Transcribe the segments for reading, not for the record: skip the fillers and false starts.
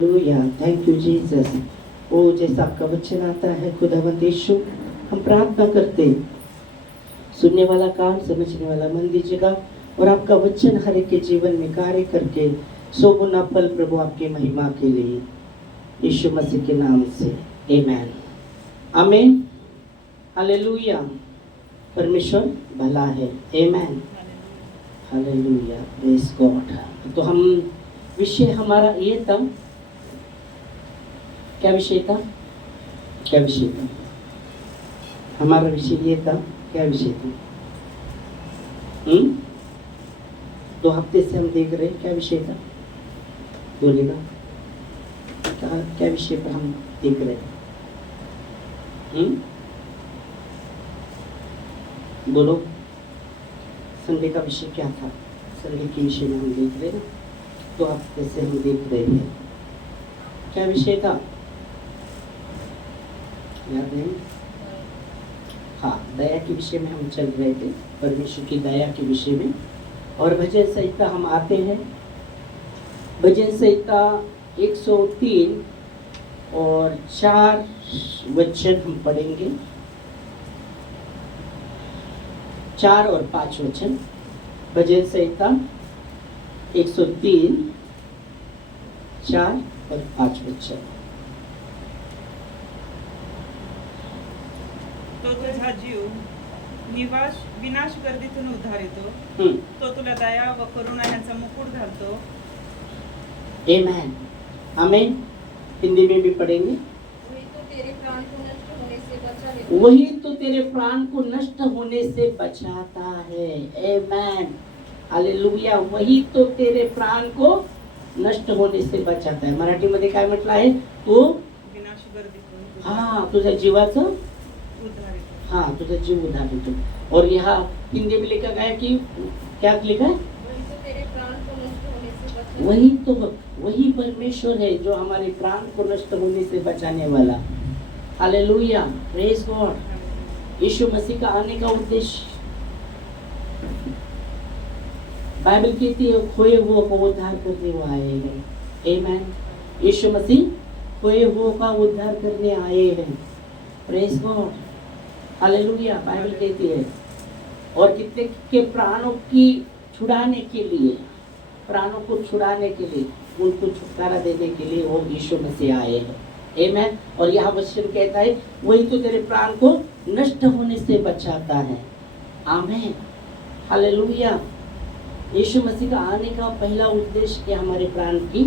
Hallelujah, thank you Jesus. ओ जैसा आपका वचन आता है खुदावंद यीशु, हम प्रार्थना करते हैं, सुनने वाला कान समझने वाला मन दीजिएगा और आपका वचन हर एक के जीवन में कार्य करके 100 गुना फल प्रभु आपकी महिमा के लिए यीशु मसीह के नाम से आमेन आमीन। हालेलुया, परमेश्वर भला है। आमेन, हालेलुया, प्रेज गॉड। तो हम विषय हमारा ये था, क्या विषय था? क्या विषय था? हमारा विषय ये था, क्या विषय था? 2 हफ्ते से हम देख रहे हैं, क्या विषय था? बोलेगा क्या विषय पर हम देख रहे हैं? बोलो, संडे का विषय क्या था? संडे के विषय में हम देख रहे हैं, 2 हफ्ते से हम देख रहे हैं, क्या विषय था? याद नहीं? हाँ, दया के विषय में हम चल रहे थे, परमेश्वर की दया के विषय में। और भजन संहिता हम आते हैं, भजन संहिता 103 और 4 वचन हम पढ़ेंगे, 4 और 5 वचन। भजन संहिता 103, 4 और 5 वचन। तो तुझा जीव विनाश गर्दीतून उद्धारितो, तो तुला दया व करुणा यांचा मुकुट घालतो। आमेन, आमीन। हिंदी में भी पढ़ेंगे। वही तो तेरे प्राण को नष्ट होने से बचाता है। आमेन, हालेलुया। वही तो तेरे प्राण को नष्ट होने से बचाता है। मराठी मध्ये काय म्हटलं आहे? तो विनाश गर्दीतून हाँ, तुझ्या जीवाचं, उद्धारितो। हाँ, तुझा जीव उधार देतो। और यहाँ हिंदी में लिखा गया कि क्या लिखा है? वही तो तेरे प्राण को नष्ट होने से बचाता वही तो, वही परमेश्वर है जो हमारे प्राण को नष्ट होने से बचाने वाला। Hallelujah, praise God. Yeshu Masih का आने का उद्देश्य, बाइबल कहती है खोए हुए को उद्धार करने वो आए हैं। आमेन, यीशु मसीह खोए हुए का उद्धार करने आए हैं। प्रेज गॉड, हालेलुया, बाइबल कहती है। और कितने के प्राणों की छुड़ाने के लिए, प्राणों को छुड़ाने के लिए, उनको छुटकारा देने के लिए वो यीशु मसीह आए हैं। आमेन। और यह वचन कहता है वही तो तेरे प्राण को नष्ट होने से बचाता है। आमीन, हालेलुया। यीशु मसीह का आने का पहला उद्देश्य कि हमारे प्राण की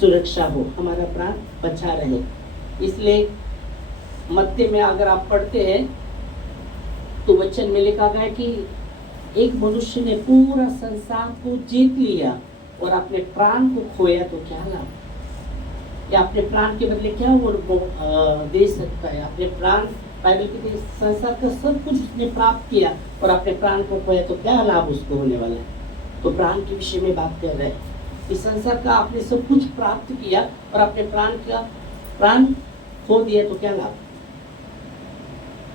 सुरक्षा हो, हमारा प्राण बचा रहे। इसलिए मत्ती में अगर आप पढ़ते हैं तो वचन में लिखा गया कि एक मनुष्य ने पूरा संसार को जीत लिया और अपने प्राण को खोया तो क्या लाभ? या अपने प्राण के बदले क्या वो दे सकता है? अपने प्राण, बाइबल के संसार का सब कुछ उसने प्राप्त किया और अपने प्राण को खोया तो क्या लाभ उसको होने वाला है? तो प्राण के विषय में बात कर रहे हैं। इस संसार का आपने सब कुछ प्राप्त किया और अपने प्राण खो दिया तो क्या लाभ?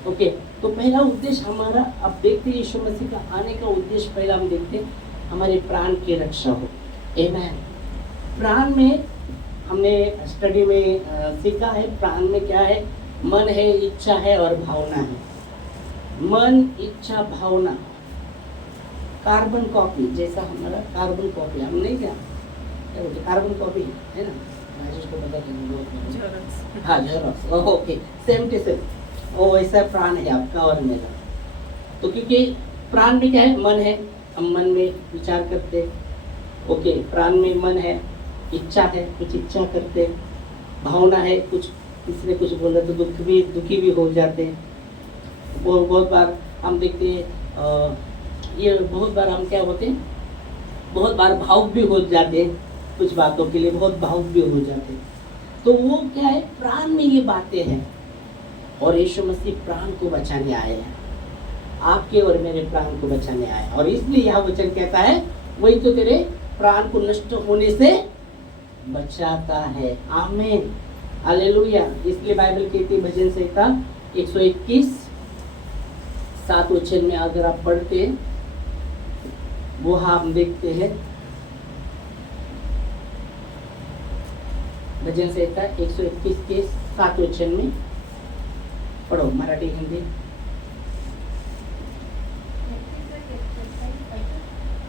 ओके, तो पहला उद्देश्य हमारा, अब देखते हैं यीशु मसीह का आने का उद्देश्य पहला हम देखते हैं हमारे प्राण की रक्षा हो। आमेन। प्राण में हमने स्टडी में सीखा है, प्राण में क्या है? मन है, इच्छा है और भावना है। मन, इच्छा, भावना, कार्बन कॉपी जैसा हमारा कार्बन कॉपी, हम नहीं क्या बोलते, कार्बन कॉपी है ना, को पता झेरॉक्स। हाँ, Xerox, okay, same to same वो वैसा प्राण है आपका और मेरा। तो क्योंकि प्राण में क्या है? मन है, हम मन में विचार करते। ओके, प्राण में मन है, इच्छा है, कुछ इच्छा करते, भावना है, कुछ किसी ने कुछ बोला तो दुखी भी हो जाते हैं। और बहुत बार हम देखते हैं ये बहुत बार हम क्या होते हैं, बहुत बार भावुक भी हो जाते हैं, कुछ बातों के लिए बहुत भावुक भी हो जाते हैं। तो वो क्या है? प्राण में ये बातें हैं और यीशु मसीह प्राण को बचाने आए हैं, आपके और मेरे प्राण को बचाने आए। और इसलिए यह वचन कहता है वही तो तेरे प्राण को नष्ट होने से बचाता है। आमीन, हालेलुया। इसलिए बाइबल कहती है भजन संहिता 121 7 वचन में अगर आप पढ़ते हैं वो हम देखते हैं भजन संहिता 121 के 7 वचन में पढ़ो, मराठी हिंदी।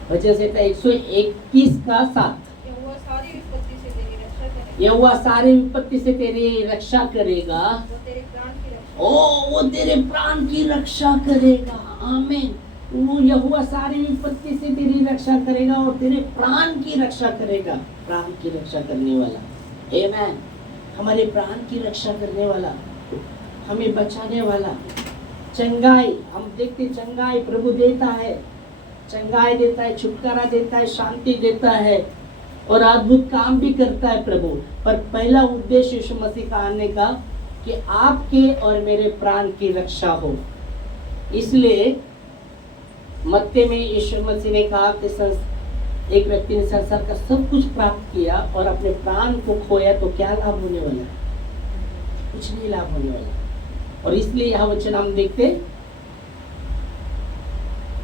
भजन संहिता 121 का 7। यहोवा सारी विपत्ति से तेरी रक्षा करेगा, यहोवा सारी विपत्ति से तेरी रक्षा करेगा, वो तेरे प्राण की रक्षा वो तेरे प्राण की रक्षा करेगा। आमीन। वो यहोवा सारी विपत्ति से तेरी रक्षा करेगा और तेरे प्राण की रक्षा करेगा। प्राण की रक्षा करने वाला, आमीन। हमारे प्राण की रक्षा करने वाला, हमें बचाने वाला। चंगाई, हम देखते चंगाई प्रभु देता है, चंगाई देता है, छुटकारा देता है, शांति देता है और अद्भुत काम भी करता है प्रभु। पर पहला उद्देश्य यीशु मसीह का आने का कि आपके और मेरे प्राण की रक्षा हो। इसलिए मत्ती में यीशु मसीह ने कहा कि एक व्यक्ति ने संसार का सब कुछ प्राप्त किया और अपने प्राण को खोया तो क्या लाभ होने वाला? कुछ नहीं लाभ होने वाला। और इसलिए यह वचन हम देखते,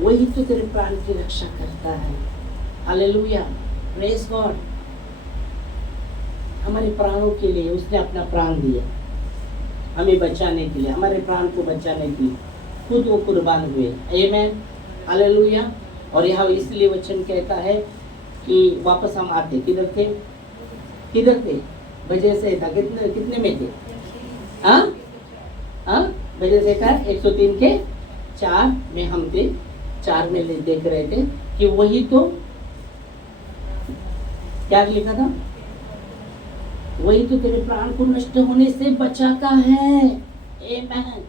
वही तो तेरे प्राण की रक्षा करता है। Hallelujah, praise God. हमारे प्राणों के लिए उसने अपना प्राण दिया, हमें बचाने के लिए, हमारे प्राण को बचाने के लिए खुद वो कुर्बान हुए। आमीन, हालेलुया। और यह इसलिए वचन कहता है कि वापस हम आते, किधर थे? भजन संहिता कितने में थे? भजन संहिता 103 के 4 में हम थे। 4 में देख रहे थे कि वही तो क्या लिखा था, वही तो तेरे प्राण को नष्ट होने से बचाता है। आमीन,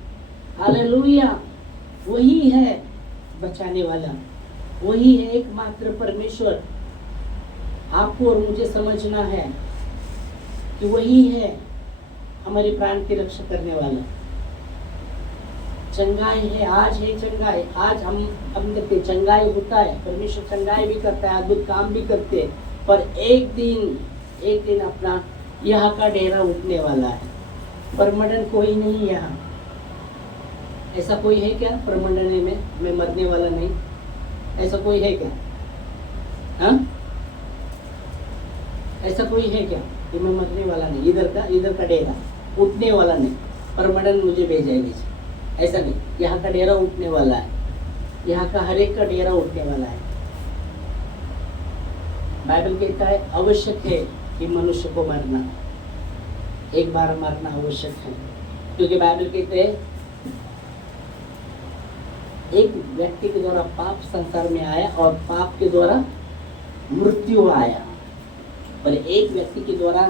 हालेलुया। वही है बचाने वाला, वही है एकमात्र परमेश्वर। आपको और मुझे समझना है कि वही है हमारे प्राण की रक्षा करने वाला। चंगाई है, आज है चंगाई। आज हम देखते चंगाई होता है, परमेश्वर चंगाई भी करता है, अद्भुत काम भी करते हैं। पर एक दिन अपना यहाँ का डेरा उठने वाला है। परमंडल कोई नहीं यहाँ। ऐसा कोई है क्या परमंडल में मरने वाला नहीं? ऐसा कोई है क्या? हाँ, ऐसा कोई है क्या कि मैं मरने वाला नहीं? इधर का डेरा उठने वाला नहीं। परमंडल मुझे भेजेगी, ऐसा नहीं। यहाँ का डेरा उठने वाला है, यहाँ का हर एक का डेरा उठने वाला है। बाइबल कहता है आवश्यक है कि मनुष्य को मरना, एक बार मरना आवश्यक है। क्योंकि बाइबल कहते हैं एक व्यक्ति के द्वारा पाप संसार में आया और पाप के द्वारा मृत्यु आया, और एक व्यक्ति के द्वारा,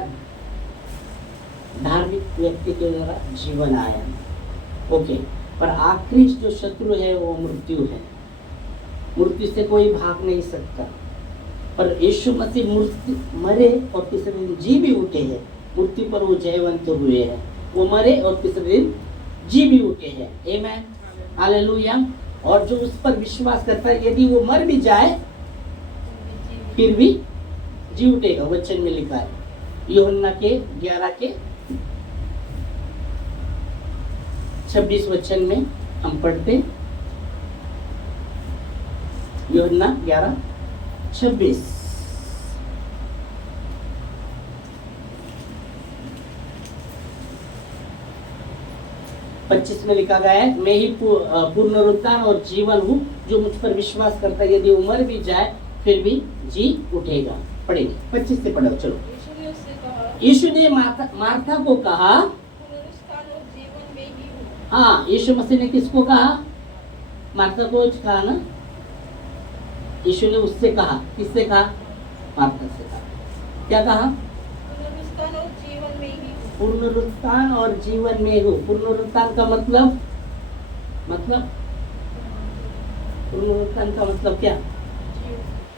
धार्मिक व्यक्ति के द्वारा जीवन आया। ओके, पर आखिरी जो शत्रु है वो मृत्यु है। मृत्यु से कोई भाग नहीं सकता। पर यीशु मसीह मरे और तीसरे दिन जी भी उठे हैं। मृत्यु पर वो जयवंत हुए हैं, वो मरे और तीसरे दिन जी भी उठे हैं। आमीन, हालेलुया। और जो उस पर विश्वास करता है, यदि वो मर भी जाए फिर भी जी उठेगा। वचन में लिखा है यूहन्ना के 11 के 26 वचन में हम पढ़ते, यूहन्ना 11:26। में लिखा गया है, मैं ही पुनरुत्थान और जीवन हूँ, जो मुझ पर विश्वास करता है यदि वो मर भी जाए फिर भी जी उठेगा। पढ़ेंगे 25 से पढ़ो, चलो। यीशु ने मार्था को कहा, पुनरुत्थान और जीवन में ही हूँ। हाँ, यीशु मसीह ने किसको कहा? मार्था को कहा ना। यीशु ने उससे कहा, किससे कहा? मार्था से कहा। क्या कहा? पुनरुत्थान और जीवन में ही हूँ। पुनरुत्थान और जीवन में हूँ। पुनरुत्थान का मतलब पुनरुत्थान का मतलब क्या?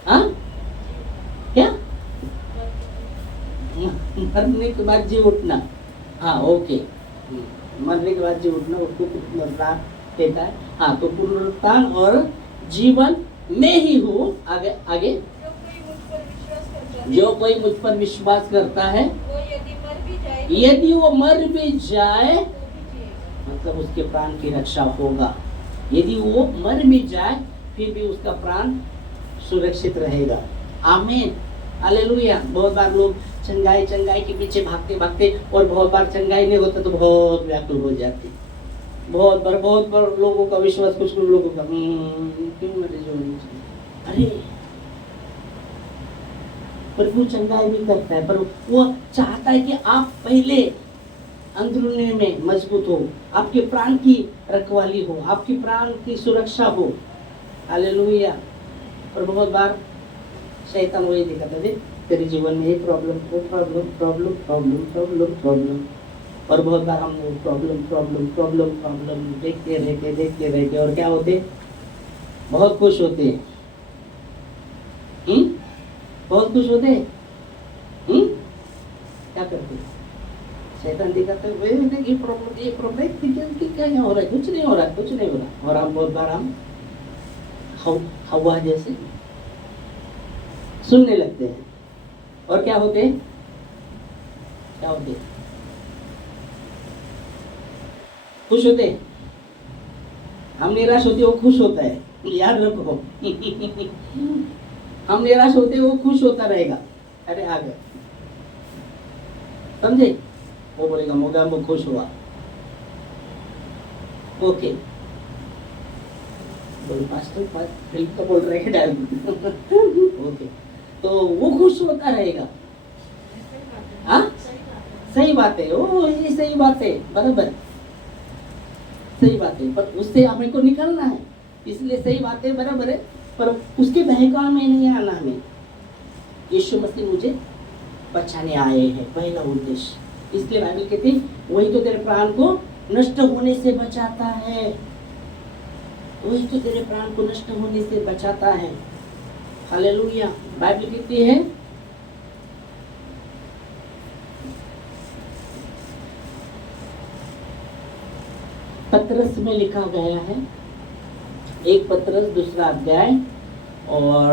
हाँ, क्या? मरने के बाद जी उठना। हाँ, ओके, मरने के बाद जी उठना, उसको पुनरुत्थान कहता है। हाँ, तो पुनरुत्थान और जीवन में ही हूँ। आगे जो कोई मुझ पर विश्वास करता है, वो यदि वो मर भी जाए मतलब उसके प्राण की रक्षा होगा। यदि वो मर भी जाए फिर भी उसका प्राण सुरक्षित रहेगा। आमीन, हालेलुया। बहुत बार लोग चंगाई चंगाई के पीछे भागते भागते, और बहुत बार चंगाई नहीं होता तो बहुत व्याकुल हो जाते। बहुत बार लोगों का विश्वास, कुछ लोगों का क्यों मरीज होनी चाहिए। अरे प्रभु चंगाई भी करता है, पर वो चाहता है कि आप पहले अंदरूनी में मजबूत हो, आपके प्राण की रखवाली हो, आपके प्राण की सुरक्षा हो। हालेलुया। और बहुत बार शैतान वही दिखाता है, तेरे जीवन में ये प्रॉब्लम, वो problem problem problem problem problem, और बहुत बार हम वो प्रॉब्लम प्रॉब्लम प्रॉब्लम प्रॉब्लम देखते रहते और क्या होते, बहुत खुश होते हैं। बहुत खुश होते हैं। क्या करते हैं? शैतान दिखाता है ये प्रॉब्लम क्या हो रहा है, कुछ नहीं हो रहा। और हम बहुत बार हम हवा जैसे सुनने लगते हैं, और क्या होते हैं? खुश होते हैं। हम निराश होते, वो खुश होता है, याद रखो। हम निराश होते, वो खुश होता रहेगा। अरे आ गए, समझे? वो बोलेगा मोगा वो खुश हुआ। ओके, पास्टर फिल्म का बोल रहे हैं डायरेक्ट। ओके, तो वो खुश होता रहेगा। हाँ, सही बात है। ओ ये सही बात है, बराबर सही बात है, पर उससे हमें को निकलना है, इसलिए सही बात है, बराबर है, पर उसके बहकाव में नहीं आना हमें। यीशु मसीह मुझे बचाने आए हैं, पहला उद्देश्य। इसलिए बाइबल कहती है वही तो तेरे प्राण को नष्ट होने से बचाता है, वही तो तेरे प्राण को नष्ट होने से बचाता है। हालेलुया। बाइबल कहती है पतरस में लिखा गया है, 1 पतरस 2 अध्याय और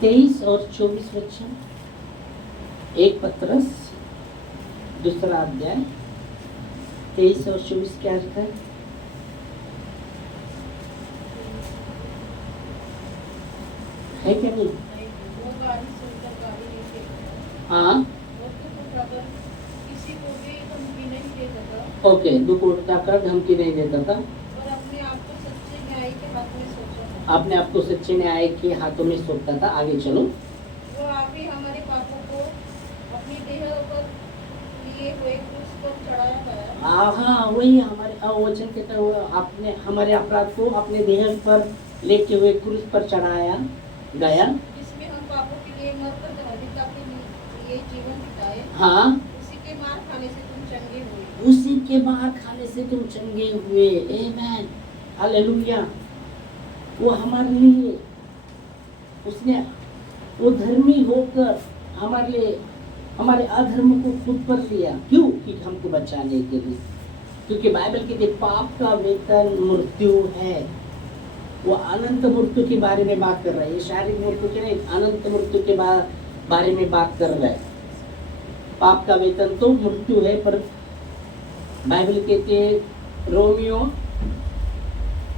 23 और 24 वचन। 1 पतरस 2 अध्याय 23 और 24 क्या अर्थ है? है क्या नहीं? हाँ, किसी को भी धमकी नहीं देता था, ओके, दुख उठाकर धमकी नहीं देता था, और अपने आप को सच्चे न्याय के हाथ में सोचा था। अपने आप को सच्चे न्याय के हाथों में सौंपता था। आगे चलो। वो आप ही हमारे पापों को अपनी देह पर लिए हुए क्रूस पर चढ़ाया गया। हाँ, वही हमारे वचन कहता है, आपने हमारे अपराध को अपने देह पर लेके हुए क्रूस पर चढ़ाया गया, जिसमें हम पापों के लिए मरकर धार्मिकता के लिए जीवन बिताए। हाँ, उसी के मार खाने से तुम चंगे हुए। उसी के मार खाने से तुम चंगे हुए। आमेन, हालेलुया। वो हमारे लिए, उसने वो धर्मी होकर हमारे लिए हमारे अधर्म को खुद पर लिया। क्यों? कि हमको बचाने के लिए। क्योंकि बाइबल कहती है पाप का वेतन मृत्यु है। वो अनंत मृत्यु के बारे में बात कर रहा है, ये शारीरिक मृत्यु के नहीं, अनंत मृत्यु के बारे में बात कर रहा है। पाप का वेतन तो मृत्यु है, पर बाइबल कहती है रोमियो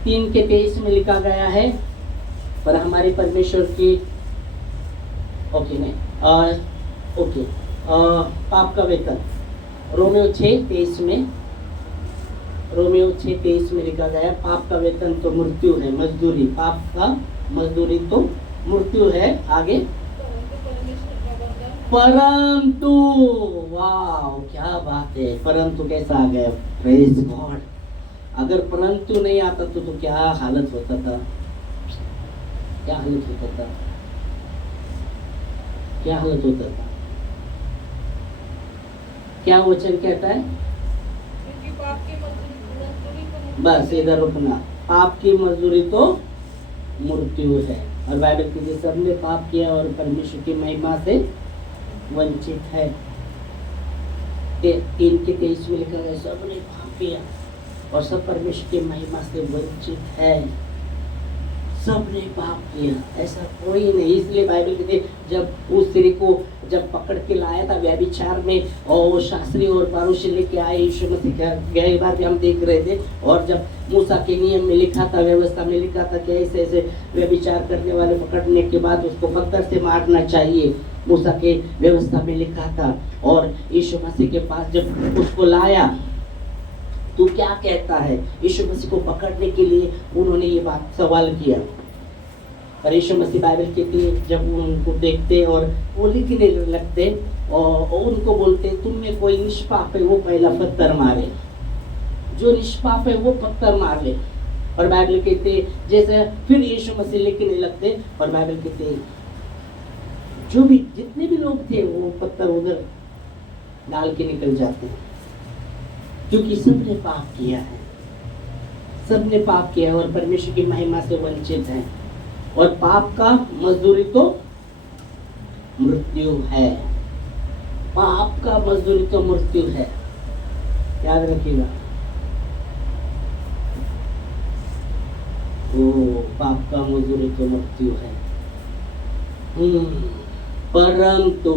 3:23 में लिखा गया है, पर हमारे परमेश्वर की पाप का वेतन रोमियो 6:23 में लिखा गया, पाप का वेतन तो मृत्यु है, मजदूरी, पाप का मजदूरी तो मृत्यु है। आगे, परंतु, वाह क्या बात है, परंतु कैसा आ गया, प्रेज गॉड। अगर परंतु नहीं आता तो क्या हालत होता था, क्या हालत होता था, क्या हालत होता था। क्या वचन कहता है? क्योंकि पाप की मजदूरी तो बस इधर रुकना, पाप की मजदूरी तो मृत्यु है। और बाइबल की सबने पाप किया और परमेश्वर की महिमा से वंचित है। 3:23 में लिखा है सबने पाप किया और सब परमेश्वर की महिमा से वंचित है। सबने पाप किया, ऐसा कोई नहीं। इसलिए बाइबल कहती है जब उस स्त्री को जब पकड़ के लाया था व्यभिचार में, और वो शास्त्री और फारूसी लेके आए यीशु मसीह का, गए बार भी हम देख रहे थे। और जब मूसा के नियम में लिखा था, व्यवस्था में लिखा था कि ऐसे ऐसे व्यभिचार करने वाले पकड़ने के बाद उसको पत्थर से मारना चाहिए, मूसा के व्यवस्था में लिखा था। और यीशु मसीह के पास जब उसको लाया, तू क्या कहता है, यीशु मसीह को पकड़ने के लिए उन्होंने ये बात सवाल किया। और यीशु मसीह बाइबल कहती है जब उनको देखते और वो लिखने लगते और उनको बोलते, तुम में कोई निष्पाप है वो पहला पत्थर मारे, जो निष्पाप है वो पत्थर मार ले। और बाइबल कहते जैसे फिर यीशु मसीह लिखने लगते, और बाइबल कहते जो भी जितने भी लोग थे वो पत्थर उधर डाल के निकल जाते हैं, क्योंकि सबने पाप किया है, सबने पाप किया है और परमेश्वर की महिमा से वंचित हैं। और पाप का मजदूरी तो मृत्यु है, पाप का मजदूरी तो मृत्यु है, याद रखिएगा। ओ पाप का मजदूरी तो मृत्यु है। परंतु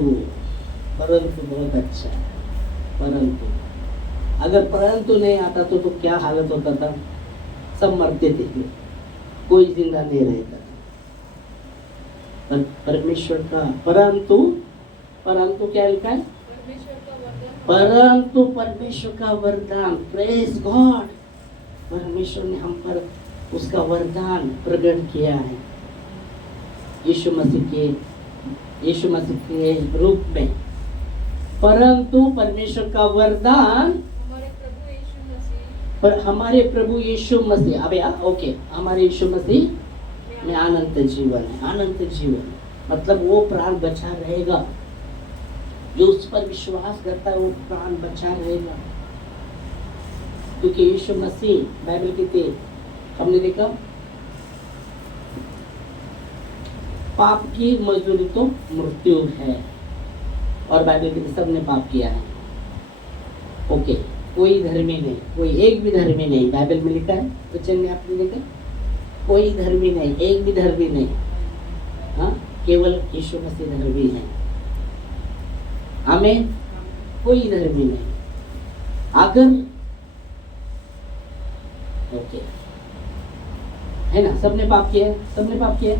बहुत अच्छा है, परंतु अगर परंतु नहीं आता तो क्या हालत होता था, सब मरते थे, कोई जिंदा नहीं रहता। परमेश्वर का परंतु क्या लिखा है, परंतु परमेश्वर का वरदान, प्रेज गॉड, परमेश्वर ने हम पर उसका वरदान प्रकट किया है यीशु मसीह के रूप में। परंतु परमेश्वर का वरदान पर हमारे प्रभु यीशु मसीह, अबे ओके, हमारे यीशु मसीह में अनंत जीवन है। अनंत जीवन मतलब वो प्राण बचा रहेगा, जो उस पर विश्वास करता है वो प्राण बचा रहेगा, क्योंकि यीशु मसीह बाइबल कहते, हमने देखा पाप की मजदूरी तो मृत्यु है, और बाइबल कहते सबने पाप किया है। ओके, कोई धर्मी नहीं, कोई एक भी धर्मी नहीं, बाइबल में लिखा है, वचन में आपने देखा, कोई धर्मी नहीं, एक भी धर्मी नहीं, हाँ, केवल यीशु मसीह धर्मी है। आमीन, कोई धर्मी नहीं। अगर ओके है ना, सबने पाप किया, सबने पाप किया,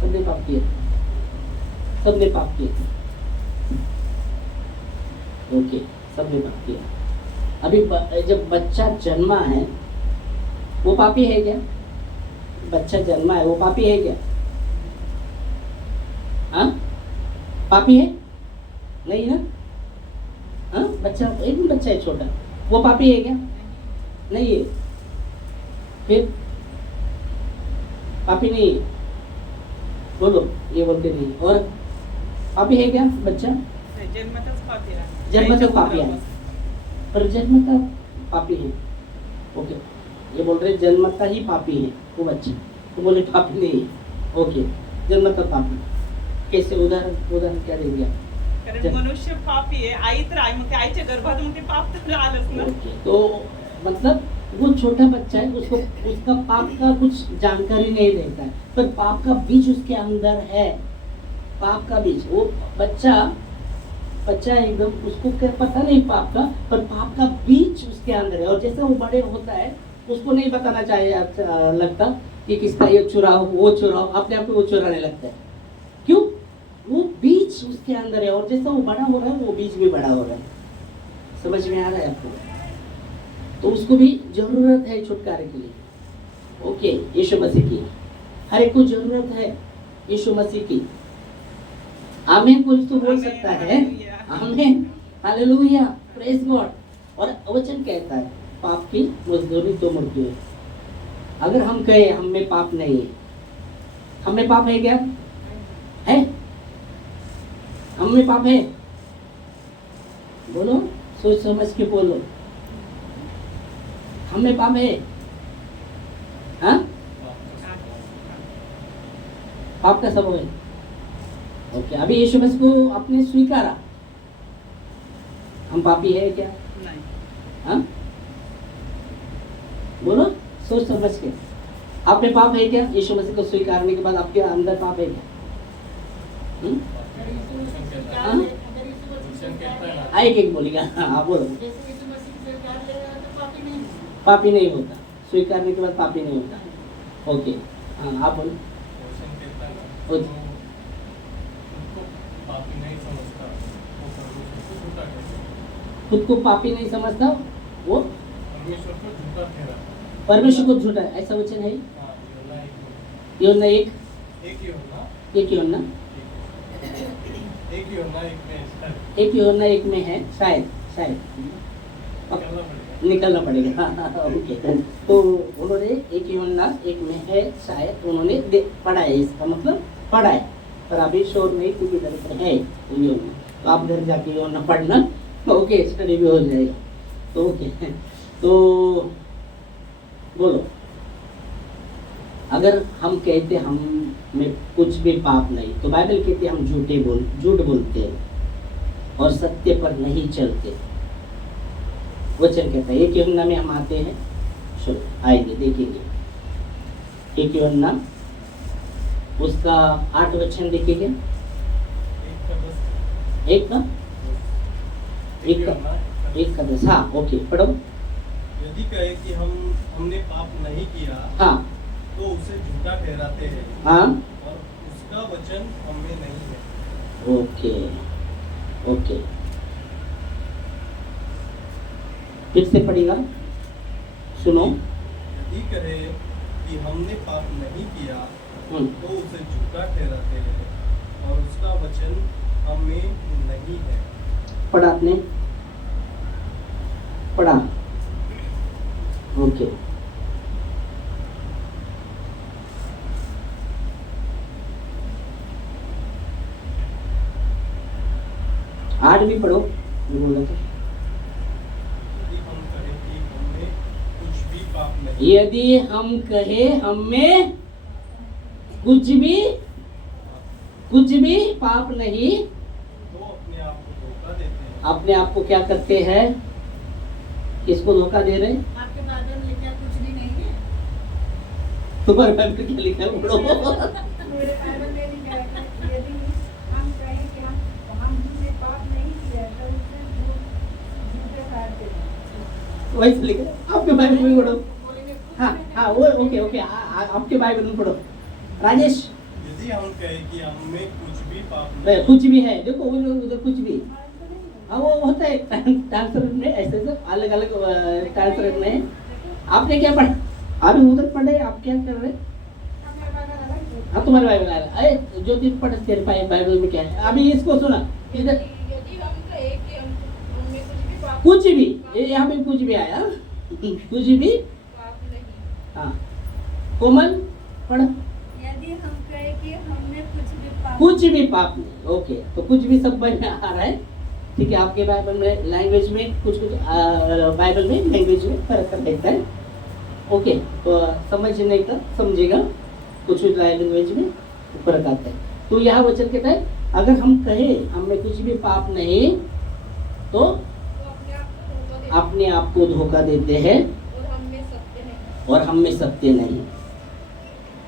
सबने पाप किया, सबने पाप किया, ओके, सबने पाप किया। अभी जब बच्चा जन्मा है वो पापी है क्या? बच्चा जन्मा है वो पापी है क्या? हाँ, पापी है नहीं ना? हाँ, बच्चा एक भी बच्चा है छोटा, वो पापी है क्या? नहीं है। फिर पापी नहीं है, बोलो, ये बोलते नहीं। और पापी है क्या बच्चा? जन्मतः पापी है, पर जन्मतः पापी है। ओके, ये बोल रहे जन्मतः ही पापी है वो बच्चा, तो बोले पापी नहीं है। ओके, जन्मतः पापी कैसे? उदाहरण क्या दे दिया? कारण मनुष्य पापी आहे, आई तर आई, मग आईच्या गर्भात मग ते पाप तर आलंच ना। ओके, तो मतलब वो छोटा बच्चा है, उसको उसका पाप का कुछ जानकारी नहीं रहता है, पर पाप का बीज उसके अंदर है, पाप का बीज। वो बच्चा एकदम, उसको क्या पता नहीं पाप का, पर पाप का बीज उसके अंदर है। और जैसे वो बड़े होता है उसको नहीं बताना चाहिए लगता कि किसका ये चुराओ वो चुराओ, अपने आप को वो चुराने लगता है। क्यों? वो बीज उसके अंदर है, और जैसा वो बड़ा हो रहा है वो बीज भी बड़ा हो रहा है। समझ में आ रहा है आपको? तो उसको भी जरूरत है छुटकारे के लिए। ओके, यीशु मसीह की हर एक को जरूरत है, यीशु मसीह की। आमीन, कुछ तो बोल सकता है। आमीन, हालेलुया, प्रेज गॉड। और वचन कहता है पाप की मजदूरी तो मृत्यु है। अगर हम कहें हम में पाप नहीं है, हम में पाप है क्या? है? हम में पाप है? बोलो, सोच समझ के बोलो, हम में पाप है? हाँ, पाप का सबब है। ओके, अभी यीशु मसीह को आपने स्वीकारा, हम पापी है क्या? नहीं। हाँ, बोलो, सोच समझ के, आप में पाप है क्या? यीशु मसीह को स्वीकारने के बाद आपके अंदर पाप है क्या? हम्म? अगर यीशु मसीह स्वीकार हाँ? ले- अगर यीशु मसीह स्वीकार लेगा, एक एक बोलेगा, हाँ बोलो। जैसे यीशु मसीह स्वीकार लेगा तो पापी नहीं होगा। पापी नहीं होता, स्वीकारने के बाद पापी नहीं होता। ओके, हाँ आप बोलो। क्वेश्चन कहता है ना, वो- जो खुद को पापी नहीं समझता वो परमेश्वर को झूठा कहता है, खुद को पापी नहीं समझता वो परमेश्वर को झूठा ठहराता है। परमेश्वर को झूठा, ऐसा वचन है हाँ, यूहन्ना एक में। यूहन्ना एक एक यूहन्ना एक यूहन्ना एक यूहन्ना एक में है, शायद एक यूहन्ना एक में है, शायद शायद निकालना पड़ेगा। निकलना पड़ेगा। हाँ, ओके। तो उन्होंने एक यूहन्ना एक में है, शायद उन्होंने पढ़ा है, इसका मतलब पढ़ा है, पर अभी श्योर नहीं क्योंकि इधर पर है यूहन्ना। तो आप घर जाके यूहन्ना पढ़ना, ओके, स्टडी भी हो जाएगा। तो ओके, तो बोलो, अगर हम कहते हम में कुछ भी पाप नहीं, तो बाइबल कहते हम झूठ बोलते हैं और सत्य पर नहीं चलते। वचन कहता है, एक यूहन्ना में हम आते हैं, चलो आएंगे देखेंगे। एक यूहन्ना उसका 8 वचन देखेंगे। एक का 10 एक का एक यूहन्ना एक का 10, हाँ ओके, पढ़ो। यदि कहे कि हमने पाप नहीं किया हाँ तो उसे झूठा ठहराते हैं हाँ और उसका वचन हम में नहीं है। ओके ओके, फिर से पढ़ेगा, सुनो। यदि कहे कि हमने पाप नहीं किया हम्म, तो उसे झूठा ठहराते हैं और उसका वचन हम में नहीं है। पढ़ा आपने, पढ़ा, ओके। आठ भी पढ़ो, जो बोला था। यदि हम कहे कि हमने कुछ भी पाप नहीं यदि हम कहे हमें कुछ भी पाप नहीं, तो अपने आप को धोखा देते हैं। अपने आप को क्या करते हैं, किसको धोखा दे रहे हैं? आपके बाइबल में लिखा कुछ भी नहीं है। तुम्हारे बाइबल में क्या लिखा है, पढ़ो। मेरे बाइबल में लिखा है कि यदि हम कहें कि हमने पाप नहीं किया तो उससे झूठे ठहराते हैं। वैसे लिखा है, आपके बाइबल में पढ़ो। बोलेंगे कुछ हाँ नहीं हाँ, वो ओके ओके, आपके बाइबल में पढ़ो। राजेश, यदि हम कहे कि हमें कुछ भी पाप नहीं, नहीं कुछ भी है, देखो उधर कुछ भी, हाँ वो होता है ट्रांसलेट में, ऐसे सब अलग अलग ट्रांसलेट में। आपने क्या पढ़ा, आप उधर पढ़े, आप क्या कर रहे? हमारे बाइबल अलग है। हाँ तुम्हारे बाइबल आ रहा है, अरे जो दिन पढ़ तेरे बाइबल में क्या है, अभी इसको सुना इधर, यदि हम कहे कि हमने कुछ भी पाप कुछ भी, यहाँ पे कुछ भी आया, कुछ भी, पाप नहीं। हाँ कोमल पढ़, यदि हम कहे कि हमने कुछ भी पाप नहीं, ओके। तो कुछ भी सब में आ रहा है, ठीक है। आपके बाइबल में लैंग्वेज में कुछ बाइबल में लैंग्वेज में फर्क कर देता है, ओके। तो समझने का समझेगा, कुछ लैंग्वेज में फर्क आता है। तो यह वचन कहता है, अगर हम कहें हमें कुछ भी पाप नहीं, तो तो अपने अपने आप को धोखा देते आप को धोखा देते हैं हैं और हम में सत्य नहीं। और हम में सत्य नहीं।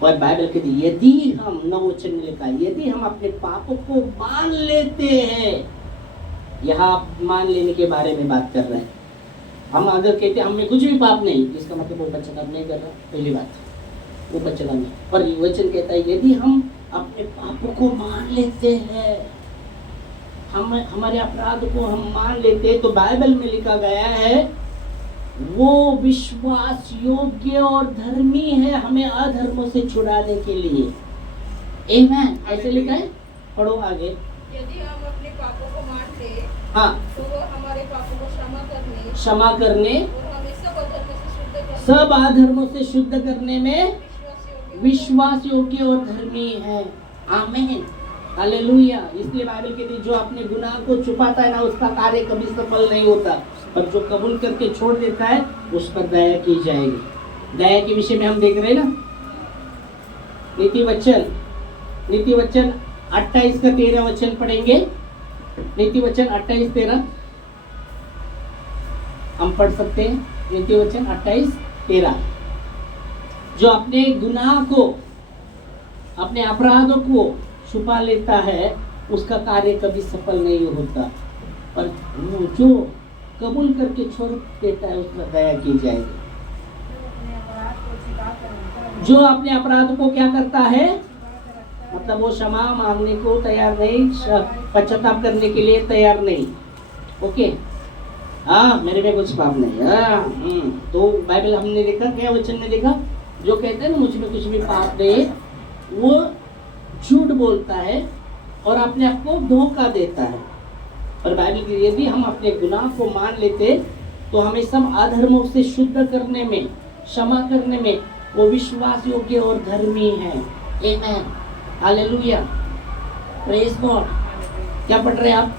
और बाइबल कहती है, यदि हम, नववचन में लिखा है, यदि हम अपने पापों को मान लेते हैं, यहाँ मान लेने के बारे में बात कर रहे हैं। हम अगर कहते हैं हमें कुछ भी पाप नहीं, इसका मतलब वो पश्चाताप नहीं कर रहा, पहली बात वो पश्चाताप नहीं। पर ये वचन कहता है, यदि हम अपने पापों को मान लेते हैं, हम हमारे अपराध को हम मान लेते हैं, तो बाइबल में लिखा गया है वो विश्वास योग्य और धर्मी है हमें अधर्मों से छुड़ाने के लिए। आमेन, ऐसे लिखा है, पढ़ो आगे। यदि हम अपने पापों को मान ले हाँ, तो वो हमारे पापों को क्षमा करने और हमें सब अधर्मों से शुद्ध करने में विश्वास योग्य विश्वास योग्य और धर्मी है। आमीन, हालेलुया। इसलिए बाइबल कहती है, जो अपने गुनाह को छुपाता है ना, उसका कार्य कभी सफल नहीं होता, पर जो कबूल करके छोड़ देता है उस पर दया की जाएगी। दया के विषय में हम देख रहे हैं ना, नीति वचन 28 का 13 वचन पढ़ेंगे। नीति वचन 28-13 हम पढ़ सकते हैं। नीति वचन 28-13, जो अपने गुनाह को, अपने अपराधों को छुपा लेता है उसका कार्य कभी सफल नहीं होता, पर वो जो कबूल करके छोड़ देता है उस पर दया की जाएगी। जो अपने अपराध को क्या करता है, मतलब वो क्षमा मांगने को तैयार नहीं, पश्चाताप करने के लिए तैयार नहीं। ओके, हाँ मेरे में कुछ पाप नहीं। तो बाइबल हमने देखा, क्या वचन ने देखा, जो कहते हैं ना मुझ में कुछ भी पाप नहीं, वो झूठ बोलता है और अपने आप को धोखा देता है। पर बाइबल की यदि हम अपने गुनाह को मान लेते तो हमें सब अधर्मों से शुद्ध करने में, क्षमा करने में वो विश्वास योग्य और धर्मी है। आमेन, हालेलुया, प्रेज गॉड। क्या पढ़ रहे हैं आप?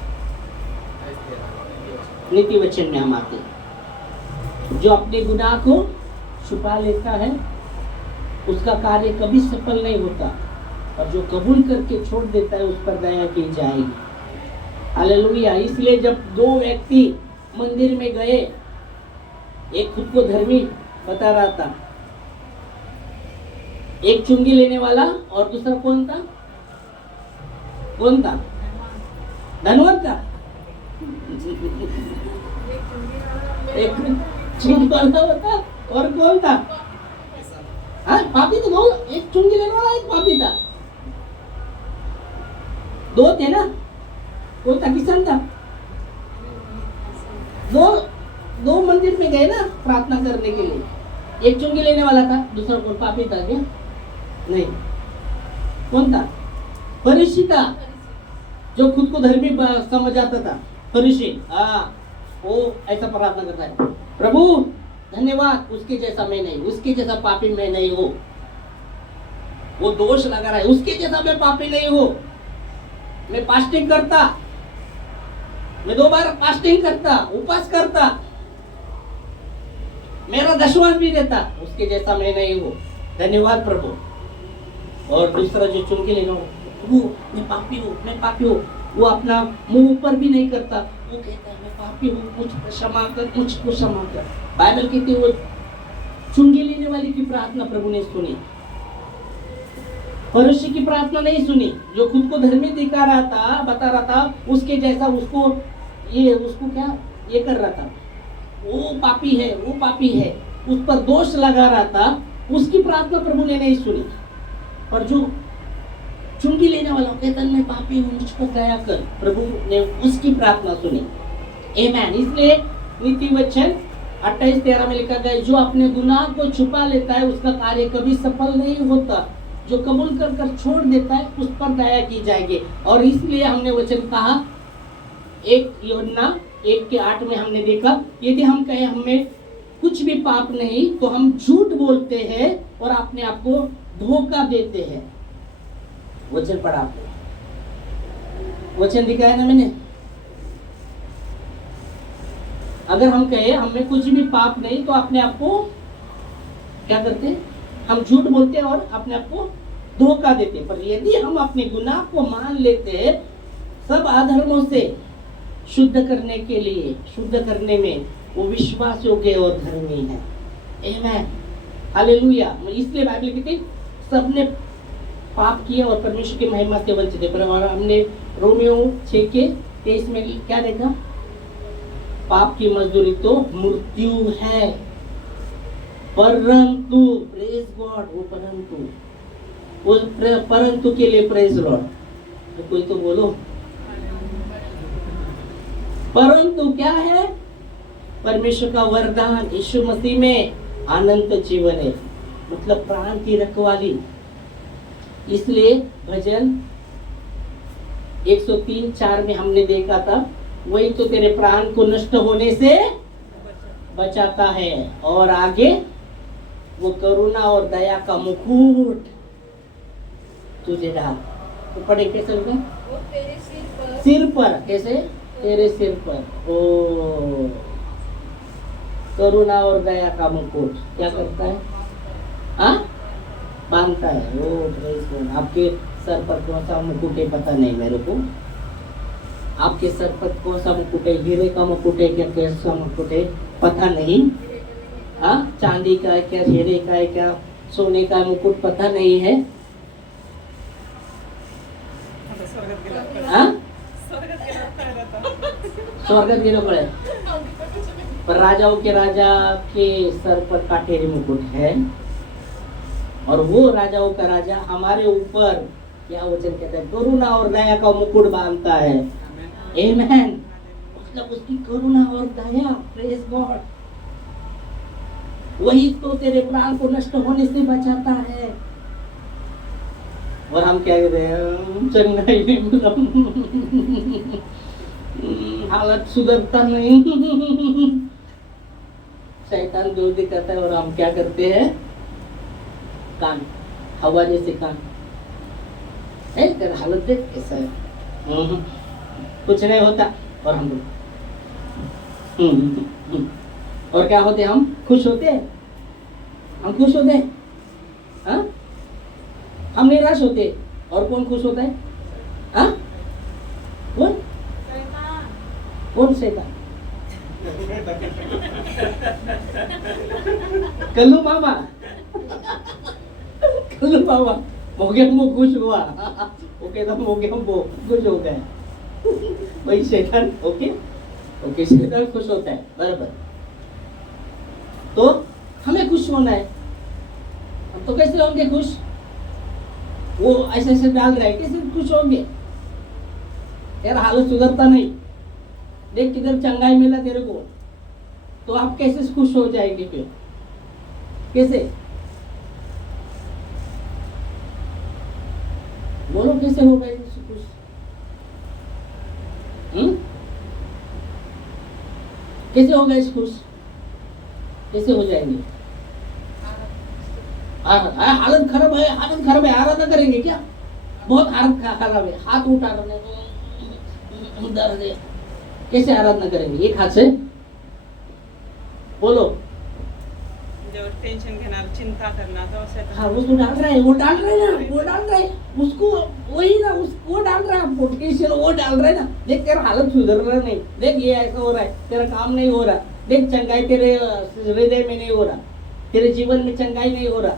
नीति वचन में हम आते हैं। जो अपने गुनाह को छुपा लेता है उसका कार्य कभी सफल नहीं होता, और जो कबूल करके छोड़ देता है उस पर दया की जाएगी। हालेलुया। इसलिए जब दो व्यक्ति मंदिर में गए, एक खुद को धर्मी बता रहा था, एक चुंगी लेने वाला, और दूसरा कौन था? कौन था? धनवंत था। एक चुंगी वाला था और कौन था? हाँ, पापी तो दो, एक चुंगी लेने वाला, एक पापी था। दो थे ना? कौन था? किसान था। दो मंदिर में गए ना प्रार्थना करने के लिए, एक चुंगी लेने वाला था, दूसरा कौन? पापी था क्या? नहीं। कौन था? फरीसी था, जो खुद को धर्मी समझ आता था। फरीसी, वो ऐसा प्रार्थना करता है, प्रभु धन्यवाद, उसके जैसा मैं नहीं, उसके जैसा पापी मैं नहीं हूँ। वो दोष लगा रहा है, उसके जैसा मैं पापी नहीं हूँ। मैं फास्टिंग करता, मैं 2 बार फास्टिंग करता, उपवास करता, मेरा दशवां भी देता, उसके जैसा मैं नहीं हूँ। धन्यवाद प्रभु। और दूसरा जो चुंगी लेना, वो मैं पापी हूँ, मैं पापी हूँ, वो अपना मुंह ऊपर भी नहीं करता, वो कहता है मैं पापी हूँ, मुझको क्षमा कर, मुझको क्षमा कर। बाइबल कहती है वो चुंगी लेने वाली की प्रार्थना प्रभु ने सुनी, फरीसी की प्रार्थना नहीं सुनी। जो खुद को धर्मी दिखा रहा था, बता रहा था उसके जैसा, उसको क्या ये कर रहा था, वो पापी है, वो पापी है, उस पर दोष लगा रहा था, उसकी प्रार्थना प्रभु ने नहीं सुनी। और जो चुंगी लेने वाला कहता मैं पापी हूँ, मुझ पर दया कर, प्रभु ने उसकी प्रार्थना सुनी। आमेन। इसलिए नीति वचन 28:13 में लिखा गया, जो अपने गुनाह को छुपा लेता है उसका कार्य कभी सफल नहीं होता, जो कबूल कर छोड़ देता है उस पर दया की जाएगी। और इसलिए हमने वचन कहा, एक यूहन्ना 1:8 में हमने देखा, यदि हम कहें हमें कुछ भी पाप नहीं तो हम झूठ बोलते हैं और अपने आप को धोखा देते हैं। वचन पढ़ा आपने, वचन दिखाया ना मैंने। अगर हम कहें हमें कुछ भी पाप नहीं तो अपने आप को क्या करते हैं? हम झूठ बोलते हैं और अपने आप को धोखा देते हैं। पर यदि हम अपने गुनाह को मान लेते हैं, सब अधर्मों से शुद्ध करने के लिए, शुद्ध करने में वो विश्वास योग्य और धर्मी है। आमेन, हालेलुया। इसलिए बाइबल कहती है सबने पाप किया और परमेश्वर की महिमा से वंचित है। पर हमने रोमियो 6:23 में क्या देखा? पाप की मजदूरी तो मृत्यु है, परंतु प्रेज गॉड, वो परंतु के लिए प्रेज लॉर्ड। तो कोई तो बोलो, परंतु क्या है? परमेश्वर का वरदान यीशु मसीह में अनंत जीवन है, मतलब प्राण की रखवाली। इसलिए भजन 103:4 में हमने देखा था, वही तो तेरे प्राण को नष्ट होने से बचाता है, और आगे वो करुणा और दया का मुकुट तुझे डाल। तो पढ़े कैसे होगा? वो तेरे सिर पर, कैसे? तेरे सिर पर ओ करुणा और दया का मुकुट क्या करता है? हाँ, बांधता है। ओ प्रेज गॉड। आपके सर पर कौन सा मुकुट है पता नहीं मेरे को, आपके सर पर कौन सा मुकुट है? हीरे का मुकुट है क्या, कैसा मुकुट है पता नहीं। हाँ, चांदी का है क्या, हीरे का है क्या, सोने का मुकुट पता नहीं है। स्वर्गात गेला हाँ स्वर्गात गेला काय राहता स्वर्गत गेलो पड़े पर राजाओं के राजा के सर पर काटेरी मुकुट है और वो राजाओं का राजा हमारे ऊपर क्या वचन कहता है करुणा और दया का मुकुट बांधता है आमेन मतलब उसकी करुणा और दया प्रेज गॉड वही तो तेरे प्राण को नष्ट होने से बचाता है और हम क्या कहते हैं चंगाई नहीं मतलब हालत सुधरता नहीं शैतान विरोधी करता है और हम क्या करते हैं कान हवा जैसे कान है तेरा हालत देख कैसा है कुछ नहीं होता और हम और क्या होते हम खुश होते हम खुश होते हाँ हम निराश होते और कौन खुश होता है हाँ कौन कौन शैतान कल्लू मामा कल्लू मामा मोगेम्बो खुश हुआ ओके तो मोगेम्बो खुश हो गए वही शैतान ओके ओके शैतान खुश होता है बराबर तो हमें खुश होना है अब तो कैसे होंगे खुश वो ऐसे ऐसे डाल रहा है कैसे खुश होंगे यार हालत सुधरता नहीं देख किधर चंगाई मिला तेरे को तो आप कैसे खुश हो जाएंगे फिर कैसे बोलो कैसे हो गए खुश कैसे हो गए खुश कैसे हो जाएंगे हालत खराब है आराधना करेंगे क्या बहुत हालत खराब है हाथ उठा रहे दर्द है कैसे आराधना करेंगे एक हाथ से बोलो जेव्हा टेन्शन घेणार चिंता करणार तेव्हा शैतान हाँ उसको डाल रहा है वो डाल रहा है उसको वही ना वो डाल रहा है पोटेंशियल वो डाल रहा है ना देख तेरा हालत सुधर रहा नहीं देख ये ऐसा हो रहा है तेरा काम नहीं हो रहा देख चंगाई तेरे हृदय में नहीं हो रहा तेरे जीवन में चंगाई नहीं हो रहा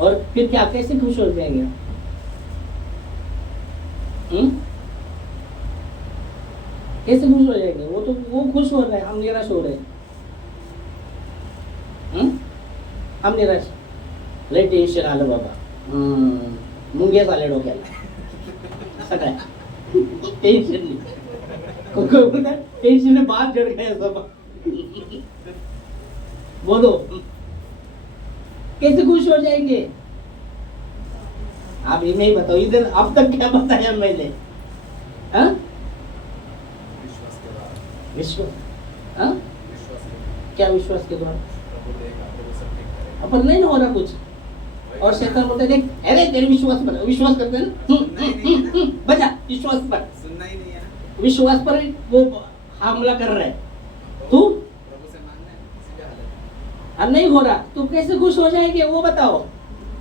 और फिर क्या कैसे खुश हो जाएंगे कैसे खुश हो जाएंगे वो खुश हो रहे हैं हम निराश हो रहे हैं हम निराश लय टेन्शन आलं बाबा मुंग्याच आले डोक्याला सगळ्या टेन्शन नाही टेंशन में बात जड़ गया सब बोलो कैसे खुश हो जाएंगे आप ये नहीं बताओ इधर अब तक क्या बताया मैंने हाँ विश्वास हाँ क्या विश्वास के द्वारा अपन नहीं हो रहा कुछ और शैतान बोलते देख अरे तेरे विश्वास करते हैं ना बचा विश्वास पर सुनना ही नहीं है ना विश्वास पर वो हमला कर रहा है तू प्रभु से मानना है किसी भी हालत अब नहीं हो रहा तू कैसे खुश हो जाएंगे वो बताओ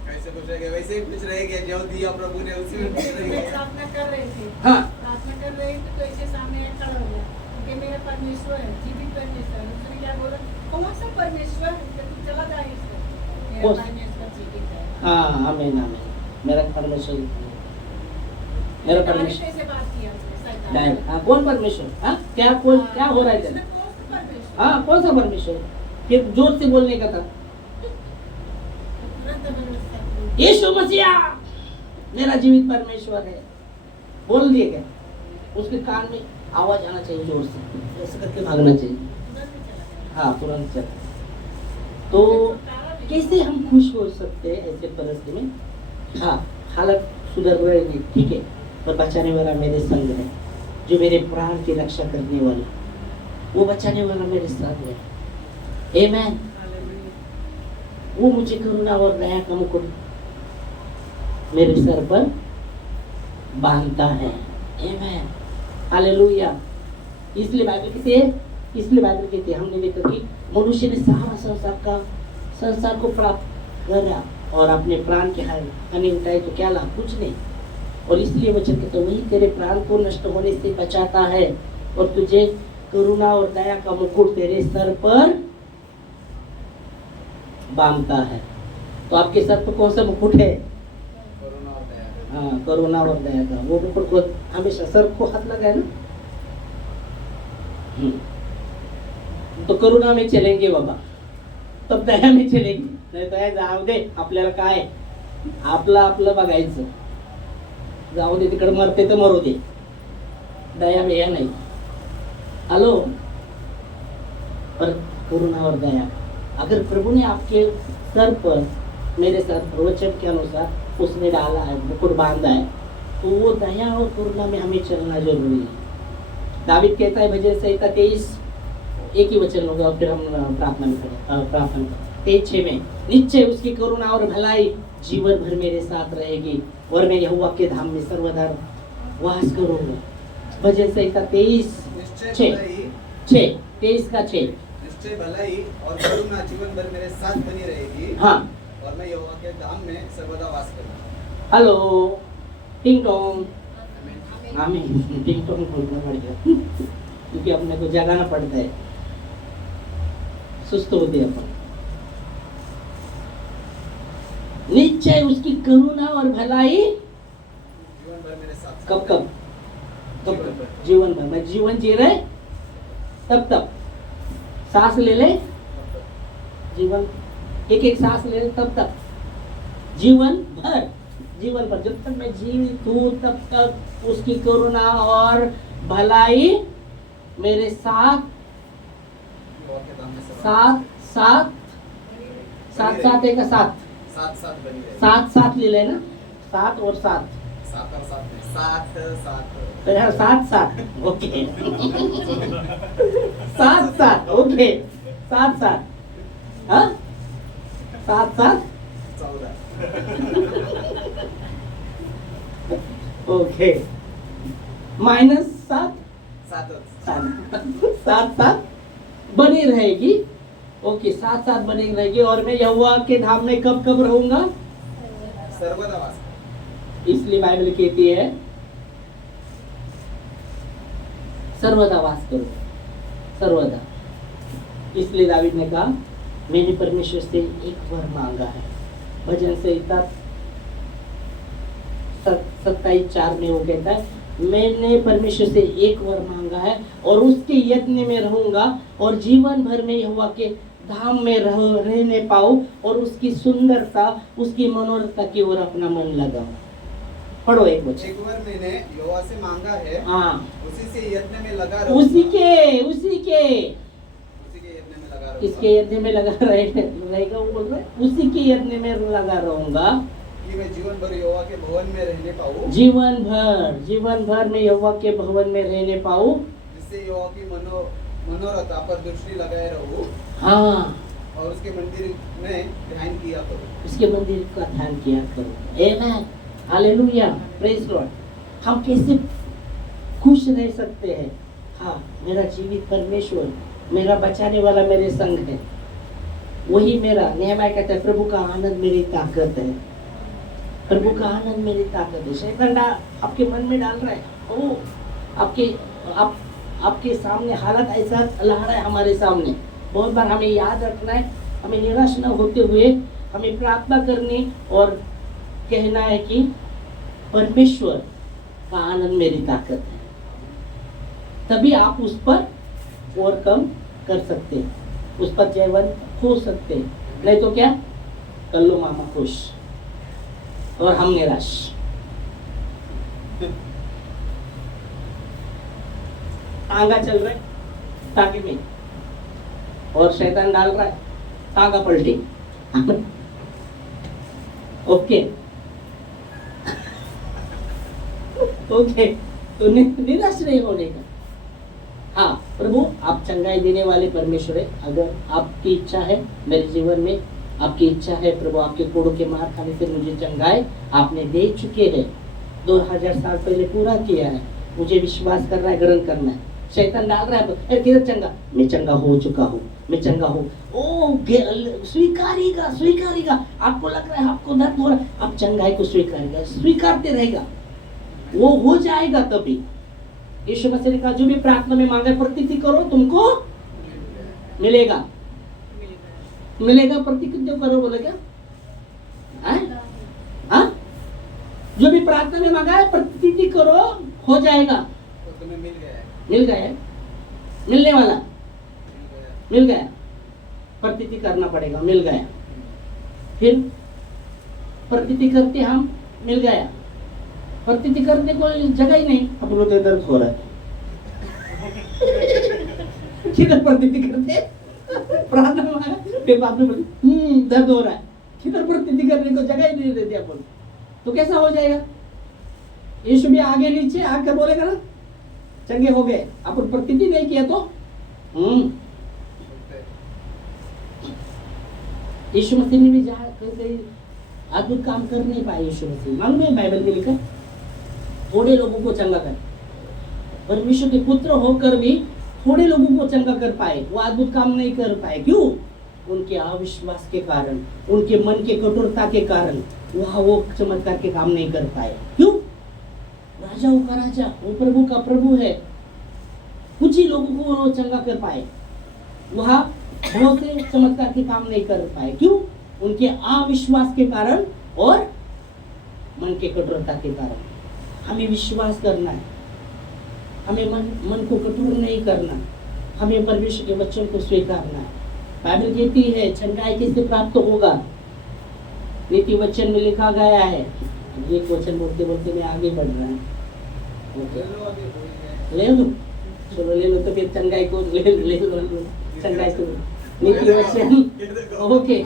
कैसे खुश रहेंगे वैसे ही खुश रहेंगे जो दिया प्रभु ने उसी में खुश रहेंगे प्रार्थना कर रहे थे हाँ प्रार्थना कर रहे थे तो ऐसे सामने एक खड़ा हो गया क्योंकि मेरा परमेश्वर है जीवित परमेश्वर उसने क्या बोला कौन सा परमेश्वर तू चला जा इससे मेरा कौन- परमेश्वर जीवित है हाँ आमीन आमीन मेरा परमेश्वर मेरा परमेश्वर कैसे बात किया उसने शैतान डायरेक्ट हाँ कौन परमेश्वर हाँ क्या कौन क्या हो रहा है तेरा उसने कौन सा परमेश्वर हाँ कौन सा परमेश्वर फिर जोर से बोलने का था तुरंत परमेश्वर यीशु मसीह मेरा जीवित परमेश्वर है बोल दिए क्या उसके कान में आवाज आना चाहिए जोर से ऐसे करके भागना चाहिए तुरंत चला गया हाँ तुरंत चल तो कैसे हम खुश हो सकते हैं ऐसे परिस्थिति में हाँ हालत सुधर रहेगी ठीक है पर बचाने वाला मेरे संग है जो मेरे प्राण की रक्षा करने वाला वो बचाने वाला मेरे साथ है आमीन वो मुझे करुणा और दया का मुकुट मेरे सर पर बांधता है आमीन हालेलुया इसलिए बाइबल कहती है हमने देखा कि मनुष्य ने सारा संसार को प्राप्त करा और अपने प्राण के हानि उठाए तो क्या लाभ कुछ नहीं और इसलिए वचन कहते वही तेरे प्राण को नष्ट होने से बचाता है और तुझे करुणा और दया का मुकुट तेरे सर पर बांधता है तो आपके सर पर कौन सा मुकुट है कोरोना और दया हाँ, करुणा और दया का वो ऊपर को हमेशा सर को हाथ लगाए ना। तो करुणा में चलेंगे बाबा, तब दया में चलेंगे. नाही तर जाऊ दे, आपल्याला काय आपलं आपलं बघायचं, जाऊ दे तिकडे मरते तर मरू दे, दया बेया नाही. हेलो, पर करुणा और दया, अगर प्रभु ने आपके सर पर मेरे सर पर वचन के अनुसार उसने डाला है, मुकुट बांधा है, तो वो दया और करुणा में हमें चलना जरूरी है. दाविद कहता है भजन संहिता 23 एक ही वचन होगा, फिर हम प्रार्थना में प्रार्थना 23:6 में, निश्चय उसकी करुणा और भलाई जीवन भर मेरे साथ रहेगी और मैं यहोवा के धाम में सर्वदा वास करूंगा. भजन संहिता 23:6 निश्चय भलाई और करुणा जीवन भर मेरे साथ बनी रहेगी. हाँ. और मैं यहोवा के धाम में सर्वदा वास करूंगा. हेलो, टिंग टोंग, आमीन. आमीन. टिंग टोंग बोलना पड़ेगा क्योंकि अपने को जगाना पड़ता है, सुस्त होते अपन. निश्चय उसकी करुणा और भलाई जीवन भर मेरे साथ. कब कब कब जीवन भर. जीवन भर. मैं जीवन जी रहे तब तब, सांस ले ले जीवन, एक एक सांस ले ले तब तक, जीवन भर. जीवन भर जब तक मैं जीवित हूँ तब तक उसकी करुणा और भलाई मेरे साथ यहोवा के धाम में सर्वदा साथ साथ साथ साथ एक साथ साथ साथ बनी रहेगी. साथ साथ ले लेना, साथ और साथ, साथ और साथ नहीं, साथ साथ. तो यार साथ साथ, ओके. साथ साथ, ओके. साथ साथ, हाँ, साथ साथ, 14. ओके. माइनस सात, सातच. साथ साथ बनी रहेगी. ओके, साथ साथ बनी रहेगी. और मैं यहोवा के धाम में कब कब रहूंगा? सर्वदा वास. इसलिए बाइबल कहती है सर्वदा वास करो, सर्वदा. इसलिए दावीद ने कहा मैंने परमेश्वर से एक वर मांगा है. भजन संहिता 27:4 में वो कहता है मैंने परमेश्वर से एक वर मांगा है और उसके यत्न में रहूंगा और जीवन भर में यहोवा के धाम में रहने पाऊं और उसकी सुंदरता, उसकी मनोरथा की ओर अपना मन लगाऊं. पढ़ो एक वचन. एक बार मैंने यहोवा से मांगा है, हाँ, उसी से यत्न में लगा रहूंगा. उसी के उसी के यत्न में लगा रहूंगा. इसके यत्न में लगा रहेगा, वो बोल रहा है उसी के यत्न में लगा रहूंगा कि मैं जीवन भर यहोवा के भवन में रहने पाऊं. जीवन भर में यहोवा के भवन में रहने पाऊं. जिससे यहोवा की मनोरथा पर दृष्टि लगाए रहूं हाँ, और उसके मंदिर में ध्यान किया करूं. उसके मंदिर का ध्यान किया करो. आमेन, हालेलुया, प्रेज लॉर्ड. हम कैसे खुश रह सकते हैं? हाँ, मेरा जीवित परमेश्वर, मेरा बचाने वाला मेरे संग है, वही मेरा. नेहमाया कहता है प्रभु का आनंद मेरी ताकत है, प्रभु का आनंद मेरी ताकत है. शैतान आपके मन में डाल रहा है, ओ आपके सामने हालत ऐसा ला रहा है हमारे सामने. बहुत बार हमें याद रखना है, हमें निराश न होते हुए हमें प्रार्थना करनी और कहना है कि परमेश्वर का आनंद मेरी ताकत है. तभी आप उस पर ओवरकम कर सकते हैं, उस पर जयवंत हो सकते हैं. नहीं तो क्या, कल्लो मामा खुश और हम निराश. टांगा चल रहा है टांगे में और शैतान डाल रहा है टांगा पलटी. ओके ओके, तो निराश नहीं होने का. हाँ, प्रभु आप चंगाई देने वाले परमेश्वर है. अगर आपकी इच्छा है मेरे जीवन में, आपकी इच्छा है प्रभु, आपके कोड़ों के मार खाने से मुझे चंगाई आपने दे चुके हैं, 2000 साल पहले पूरा किया है. मुझे विश्वास करना है, ग्रहण करना है. शैतान डाल रहा है किधर चंगा, मैं चंगा हो चुका हूँ, मैं चंगा हूँ. ओ स्वीकारेगा स्वीकारेगा. आपको लग रहा है आपको दर्द हो रहा है, आप चंगाई को स्वीकारेगा, स्वीकारते रहेगा, वो हो जाएगा. तभी यीशु मसीह ने कहा जो भी प्रार्थना में मांगे प्रतिज्ञा करो तुमको मिलेगा. मिलेगा प्रतिज्ञा करो, बोले क्या? हाँ? जो भी प्रार्थना में मांगा है प्रतीति करो, हो जाएगा। तो तुम्हें मिल गया है। मिल गया है, मिलने वाला, मिल गया। मिल गया। प्रतीति करना पड़ेगा, मिल गया। फिर प्रतीति करते हम, मिल गया। प्रतीति करने को जगह ही नहीं, अब हृदय दर्द हो रहा है। किधर प्रतीति करते, प्रार्थना में मांगा, फिर बाद में बोले दर्द हो रहा है। किधर प्रतीति करने को जगह ही नहीं देते अपन, तो कैसा हो जाएगा? यीशु भी आगे नीचे आकर बोलेगा ना, चंगे हो गए। अपन प्रतीति नहीं किया तो यीशु मसीह ने भी कहीं अद्भुत काम कर नहीं पाए। यीशु मसीह, मालूम है बाइबल में लिखा, थोड़े लोगों को चंगा कर, परमेश्वर के पुत्र होकर भी थोड़े लोगों को चंगा कर पाए, वो अद्भुत काम नहीं कर पाए। क्यों? उनके अविश्वास के कारण, उनके मन के कठोरता के कारण वहाँ वो चमत्कार के काम नहीं कर पाए। क्यों? राजाओं का राजा, वो प्रभु का प्रभु है, कुछ ही लोगों को वो चंगा कर पाए, वहाँ बहुत से चमत्कार के काम नहीं कर पाए। क्यों? उनके अविश्वास के कारण और मन के कठोरता के कारण। हमें विश्वास करना है, हमें मन को कठोर नहीं करना, हमें परमेश्वर के वचन को स्वीकारना है। बाइबल कहती है चंगाई किससे प्राप्त होगा? नीति वचन में लिखा गया है। एक वचन बोलते बोलते मैं आगे बढ़ रहा हूँ। ले लो, चलो ले लो, तो फिर चंगाई को ले लो चंगाई को। नीति वचन, ओके,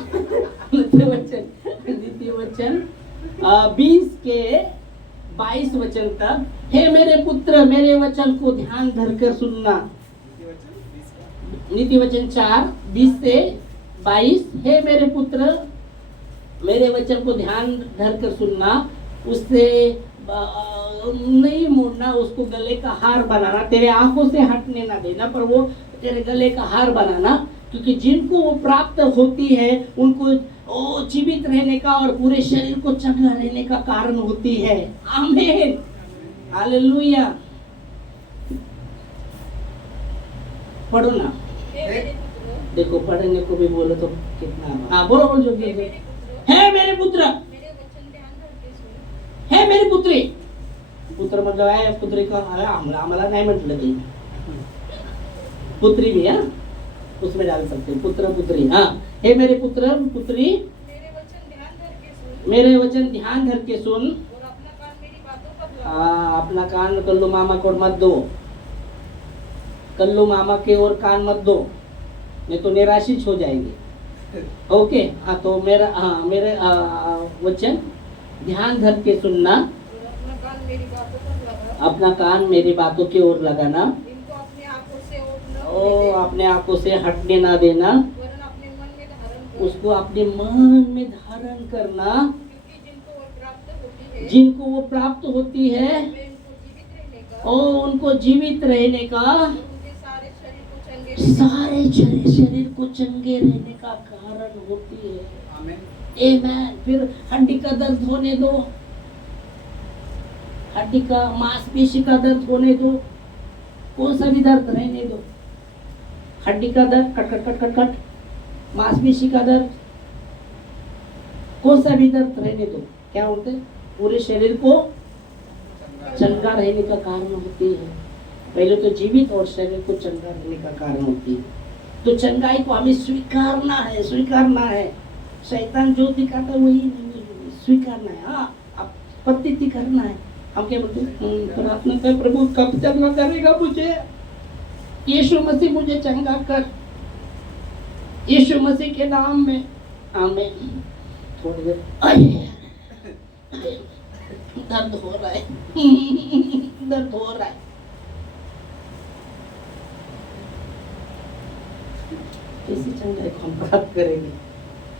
नीति वचन 20 के 22 वचन तक। हे मेरे पुत्र, मेरे वचन को ध्यान धरकर सुनना। नीति वचन 4 20 से 22। हे मेरे पुत्र, मेरे वचन को ध्यान धरकर सुनना, उससे नहीं मोड़ना, उसको गले का हार बनाना, तेरे आंखों से हटने ना देना, पर वो तेरे गले का हार बनाना, क्योंकि जिनको वो प्राप्त होती है उनको जीवित रहने का और पूरे शरीर को चंगा रहने का कारण होती है। आमीन, हालेलुया। पढ़ो ना, देखो पढ़ने को भी बोलो तो कितना। हाँ बोलो बोलो, जो है मेरे पुत्र, हे मेरी पुत्री। पुत्र मतलब आहे, पुत्री का आम्हाला नाही म्हटलं ते, पुत्री भी है उसमें डाल सकते हैं, पुत्र पुत्री। हाँ, हे मेरे पुत्र पुत्री, मेरे वचन ध्यान धर के सुन। अपना कान कल्लू मामा को मत दो, कल्लू मामा के और कान मत दो, नहीं तो निराशित हो जाएंगे। ओके, हाँ तो मेरे वचन ध्यान धर के सुनना, अपना कान मेरी बातों की ओर लगाना, अपने आंखों से हटने ना देना, उसको अपने मन में धारण करना, जिनको वो प्राप्त होती है और उनको जीवित रहने का, सारे शरीर को चंगे रहने का कारण होती है। आमीन। फिर हड्डी का दर्द होने दो, हड्डी का मांसपेशी का दर्द होने दो, कौन सा भी दर्द रहने दो, हड्डी का दर्द cut cut cut cut cut, मांसपेशी का दर्द, कौन सा भी दर्द रहने दो, क्या होते पूरे शरीर को चंगा रहने का कारण होती है। पहले तो जीवित और शरीर को चंगा रहने का कारण होती है। तो चंगाई को हमें स्वीकारना है, स्वीकारना है। शैतान जो दिखाता वही स्वीकारना है। हाँ, अब प्रतीति करना है। हम क्या बोलते हैं, प्रार्थना कर, प्रभु कब चंगा करेगा मुझे, यीशु मसीह मुझे चंगा कर, यीशु मसीह के नाम में, आमीन। थोड़ी देर दर्द हो रहा है, दर्द हो रहा है। कैसे चंगाई को हम प्राप्त करेंगे?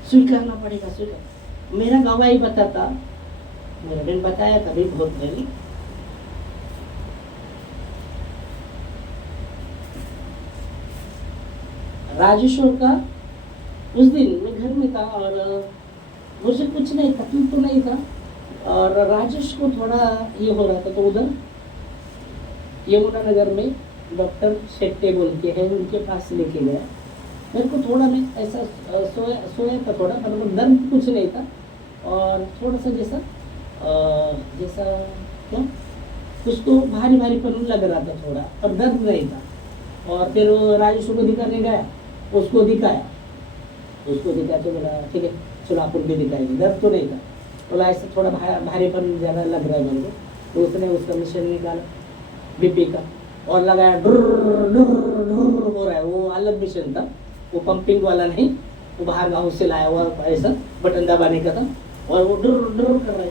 स्वीकारना पड़ेगा, स्वीकार। मेरा गवाही बताता, मेरा बहन बताया कभी बहुत पहले, राजेश्वर का उस दिन मैं घर में था और मुझे कुछ नहीं, तकलीफ तो नहीं था, और राजेश को थोड़ा ये हो रहा था, तो उधर यमुना नगर में डॉक्टर शेट्टे बोल के हैं, उनके पास लेके गया। मेरे को थोड़ा मैं ऐसा सोया था थोड़ा, मतलब दर्द कुछ नहीं था, और थोड़ा सा जैसा जैसा क्या उसको भारी भारीपन लग रहा था थोड़ा, पर दर्द नहीं था। और फिर वो राजेश को दिखाने गया, उसको दिखाया तो बोला ठीक है चलो अपन भी दिखाएंगे, दर्द तो नहीं था। बोला ऐसे थोड़ा भारीपन ज़्यादा लग रहा है मेरे को, तो उसने उसका मशीन निकाला बीपी का और लगाया, डुर्र हो रहा है। वो अलग मशीन था, वो पंपिंग वाला नहीं, वो बाहर गाँव से लाया हुआ ऐसा बटन दबाने का था, और वो डुर्र कर रहा है,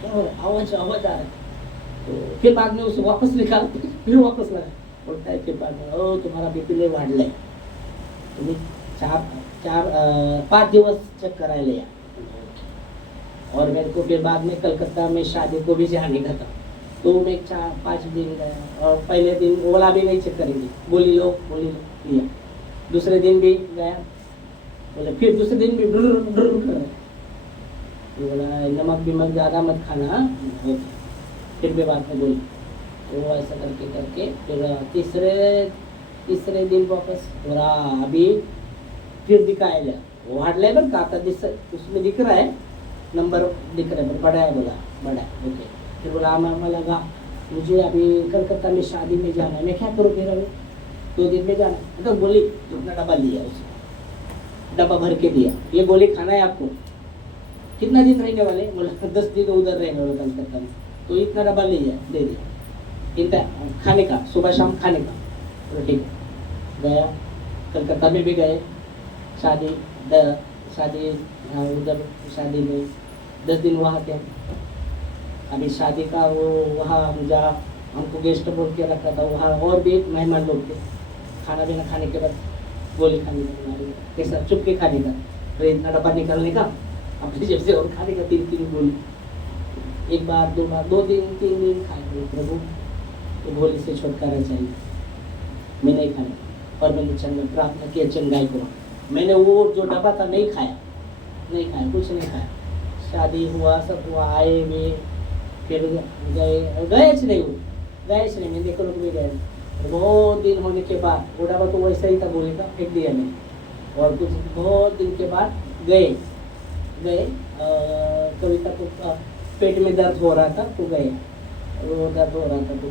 क्या हो रहा है, आवाज आ रहा है। तो फिर बाद में उसे वापस निकाल, फिर वापस लगा, बोलता है फिर बाद में ओ तुम्हारा बीपी लय वाढलाय, तुम्ही 5 दिवस चेक करायला या। और मेरे को फिर बाद में कलकत्ता में शादी को भी जाने का था, तो मैं 4-5 दिन गया, और पहले दिन बोला भी नहीं चेक करेंगे, बोली लो लिया। दूसरे दिन भी गया, बोले फिर दूसरे दिन भी डुर कर रहे, बोला नमक बिमक ज़्यादा मत खाना, फिर भी बात में बोली। तो ऐसा करके फिर तीसरे दिन वापस बोला अभी फिर दिखाया, वाढलाय बरं का आता, उसमें दिख रहा है, नंबर दिख रहा है, बड़ा है, बोला बड़ा है, ओके। फिर बोला मैं लगा मुझे अभी कलकत्ता में शादी में जाना है, मैं क्या करूँ फिर अभी 2 दिन में जाना है। तो बोली अपना डब्बा लिया, उसने डब्बा भर के दिया, ये गोली खाना है आपको, कितना दिन रहने वाले, बोला 10 दिन उधर रहने वाले कलकत्ता में, तो इतना डब्बा लिया दे दिया, इतना खाने का, सुबह शाम खाने का। तो ठीक है, गया कलकत्ता में भी गए, शादी उधर शादी में 10 दिन वहाँ थे। अभी शादी का वो वहाँ जहाँ हमको गेस्ट बोल के रखा था, वहाँ और भी मेहमान लोग थे। खाना पीना खाने के बाद गोली खाने का, कैसा चुप के खाने का, तो इतना डब्बा निकालने का अपने जेब से, और खाने का 3 गोली, 1 बार 2 बार 2 दिन 3 दिन खाए। प्रभु तो गोली से छुटकारा चाहिए, मैं नहीं खाया, और मैंने प्रार्थना किया चंगाई को। मैंने वो जो डब्बा था नहीं खाया, कुछ नहीं खाया। शादी हुआ, सब हुआ, आए वे, फिर गए नहीं, मैं देखो लोग भी गए। बहुत दिन होने के बाद वो डब्बा तो वैसा ही था, गोली का फेंक दिया नहीं, और कुछ बहुत दिन के बाद गए कविता को पेट में दर्द हो रहा था, तो गए, वो दर्द हो रहा था तो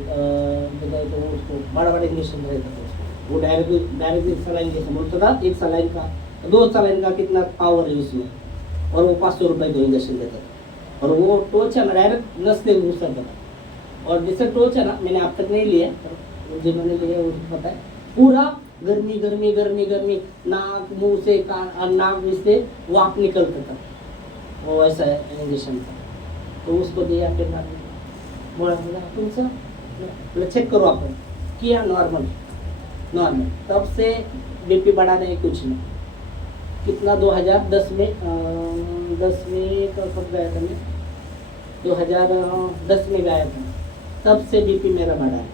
गए, तो उसको बड़ा इंजेक्शन रहता था उसको, वो डायरेक्ट सलाइन जैसे बोलता था, 1 सलाइन का 2 सलाइन का कितना पावर है उसमें, और वो 500 रुपये का इंजेक्शन देता था। और वो टोच है ना डायरेक्ट नस से घुसता था, और जैसे टोच है ना, मैंने अब तक नहीं लिया, जिन्होंने लिया उनको पता है, पूरा गर्मी, नाक मुंह से नाक से वाप निकलता था, वो ऐसा इंजेक्शन था। तो उसको दिया, फिर बोला तुमसे चेक करो, आप किया नॉर्मल, तब से बीपी बढ़ा नहीं, कुछ नहीं। कितना 2010 में कब गया था मैं, 2010 में गया था, तब से बीपी मेरा बढ़ा है,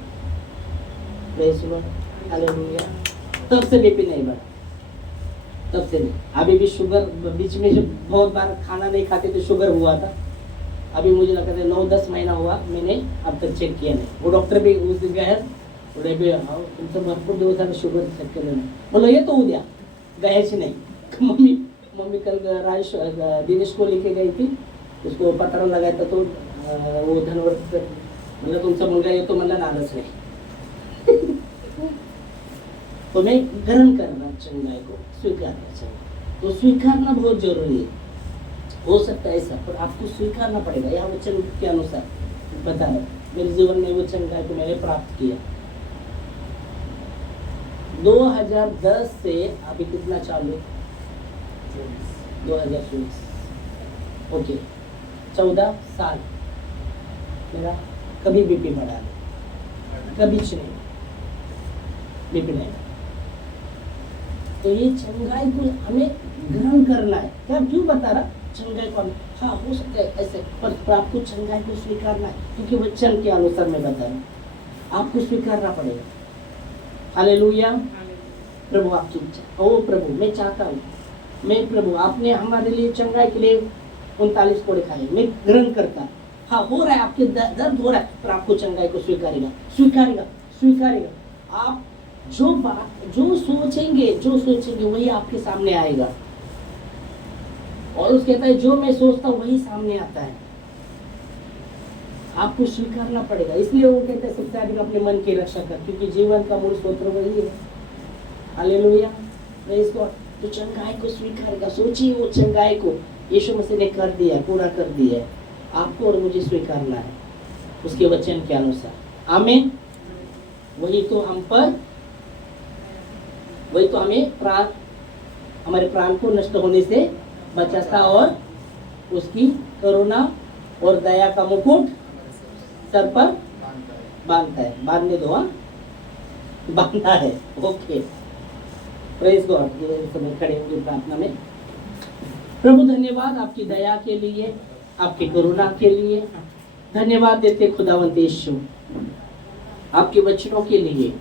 हालेलुया। तब से बीपी नहीं बढ़ा, तब से नहीं। अभी भी शुगर, बीच में जब बहुत बार खाना नहीं खाते तो शुगर हुआ था, अभी मुझे लगता है 9-10 महीना हुआ, मैंने अब तक चेक किया नहीं। वो डॉक्टर भी उस दिन गए, बोले भी तुमचं भरपूर दिवस झाले शुगर चेक केलं नाही, बोलो येतो उद्या, गएच नहीं। मम्मी कल दिनेश को लेके गई थी, उसको पत्र लगाया था, तो वो धनवर्त मतलब तुमचा मुलगा येतो म्हणला, नालच नाही। तो मैं ग्रहण करना चंगाई को स्वीकारना चाहिए, तो स्वीकारना बहुत जरूरी है। हो सकता है ऐसा, पर आपको स्वीकारना पड़ेगा, यह वचन के अनुसार बता रहा है। मेरे जीवन में वो चंगाई को मैंने प्राप्त किया 2010 से अभी कितना चालू, 2024, ओके, 14 साल मेरा कभी बीपी बढ़ा नहीं, कभी नहीं बीपी नहीं। तो ये चंगाई को हमें ग्रहण करना है। क्या क्यों बता रहा चंगाई को, हाँ हो सकता है ऐसे, पर आपको चंगाई को स्वीकारना है, क्योंकि वचन के अनुसार मैं बता रहा हूँ, आपको स्वीकारना पड़ेगा। हालेलुया। प्रभु आपकी इच्छा, ओ प्रभु मैं चाहता हूँ, मैं प्रभु आपने हमारे लिए चंगाई के लिए 39 कोड़े खाए, मैं ग्रहण करता। हाँ हो रहा है, आपके दर्द हो रहा है, पर आपको चंगाई को स्वीकारेगा। आप जो सोचेंगे वही आपके सामने आएगा। और उस कहता है जो मैं सोचता हूँ वही सामने आता है। आपको स्वीकारना पड़ेगा। इसलिए वो कहते हैं सबसे अधिक अपने मन की रक्षा कर, क्योंकि जीवन का मूल स्रोत वही है। Hallelujah, praise God. तो चंगाई को स्वीकारेगा। सोचिए वो चंगाई को यीशु मसीह ने कर दिया, पूरा कर दिया है। आपको और मुझे स्वीकारना है उसके वचन के अनुसार। आमीन। वही तो हमें प्राण, हमारे प्राण को नष्ट होने से बचाता और उसकी करुणा और दया का मुकुट सर पर बांधता है। बांधने दो, बांधना है। Okay, praise God. ये समय खड़े होंगे प्रार्थना में। प्रभु धन्यवाद आपकी दया के लिए, आपकी करुणा के लिए। धन्यवाद देते खुदावंत यीशु आपके वचनों के लिए।